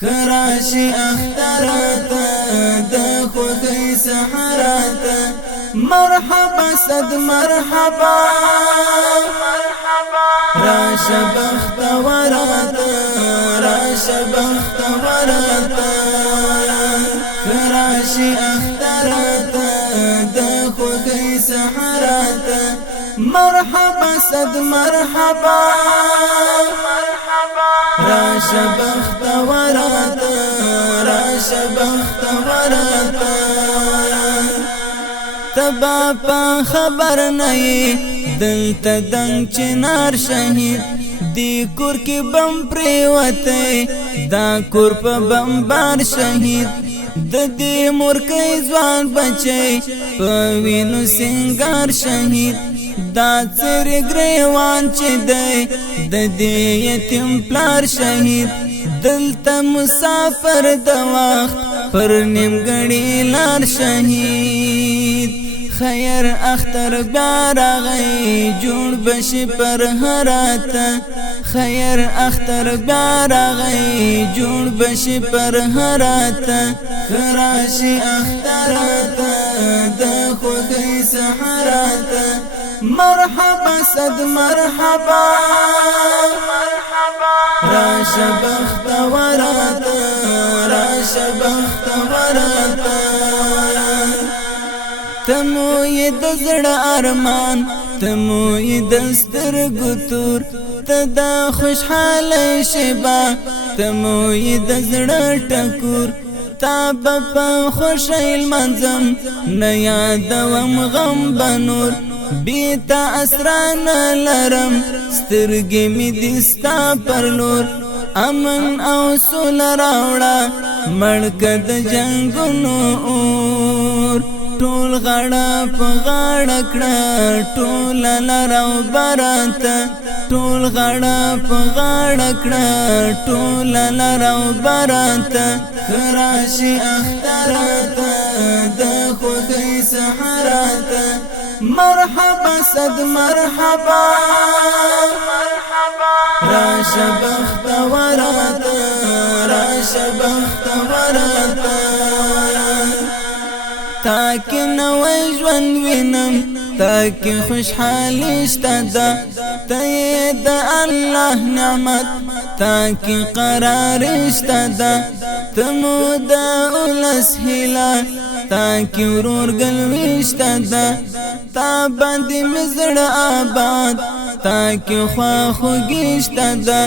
خراشی اختراتا د خوخی سحراتا مرحبا صد مرحبا راش بخت وراتا راش بخت وراتا خراشی اختراتا د خوخی سحراتا مرحبا صد مرحبا راش بخت وراتا راش بخت وراتا تبا پا خبر نئی دلتا دنگ چنار شہید دی کور کی بم پریوتے دا کور پا بمبار شہید د دی مرکی زوان بچے پوینو سنگار شہید دا سر گریوان چی دے د دی یتیم پلار شہید دلتا مسافر دا وقت پر نیمگڑی لار شہید خیر اختر بیارا غی جوڑ بشی پر حراتا خیر اختر بیارا غی جوڑ بشی پر حراتا خراشی اختراتا دا خوخی سحراتا مرحبا صد مرحبا راش بخت وراتا راش بخت وراتا تموی دزڑ ارمان تموی دستر گتور تدا خوشحال شبا تموی دزڑ ٹکور تاب پا خوشیل منظم نیادوم غم بنور بیتا اسران لرم سترگی می دستا پرلور امن او سول راوڑا مڑکد جنگنو اور ټول غړا په غړا کړه ټول لراو برات ټول غړا په غړا کړه ټول لراو برات خراشی اخترات د خوخی سحرات مرحبا صد مرحبا راش بخت ورات راش بخت ورات تاکی نوی جوان وینم تاکی خوشحالی اشتدا تایی دا اللہ نعمت تاکی قرار اشتدا تمو دا اولس حلا تاکی ورور گلوی اشتدا تا باندی مزر آباد تاکی خواخو گیشتدا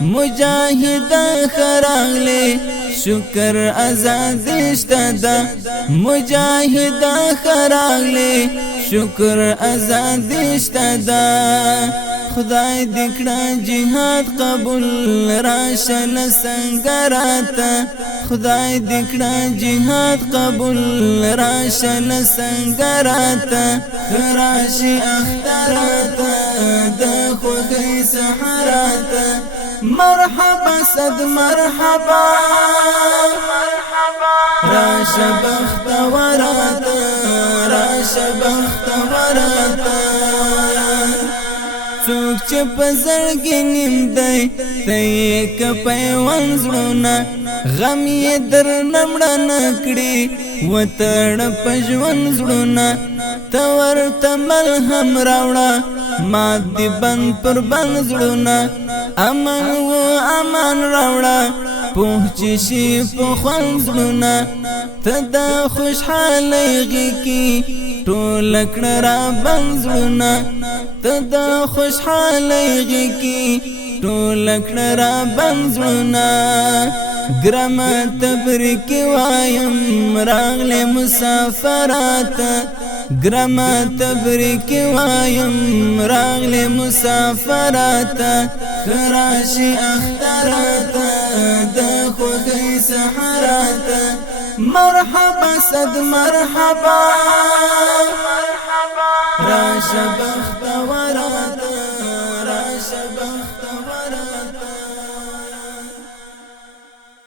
مجاہد خراغلی شکر ازادشتدا مجاہد خراغلی شکر ازادشتدا خدای دکڑا جہاد قبول راشل سنگراتا خدای دکڑا جہاد قبول راشل سنگراتا خراشی اختراتا دا خوخی سحراتا مرحبا صد مرحبا راش بخت وراتا راش بخت وراتا څوک چې په زړګي نیم دی ته یې که پیوند زړونه غم یې در نمړه نه کړي وتړه په ژوند زړونه ته ورته ملهم راوړه مات دي بند پر بند زړونه امن و امان راوړه پوه چې شي په خوند زړونه ته د خوشحالۍ غېږې ټوله کړه را بند زړونه ته د خوشحالۍ غېږې ټوله کړه را بند زړونه ګرمه تبریکې وایم راغلې مسافرات ګرمه تبریکې وایم راغلې مسافرات خراشی اخترات د خوخی سحرات مرحبا صد مرحبا راش بخت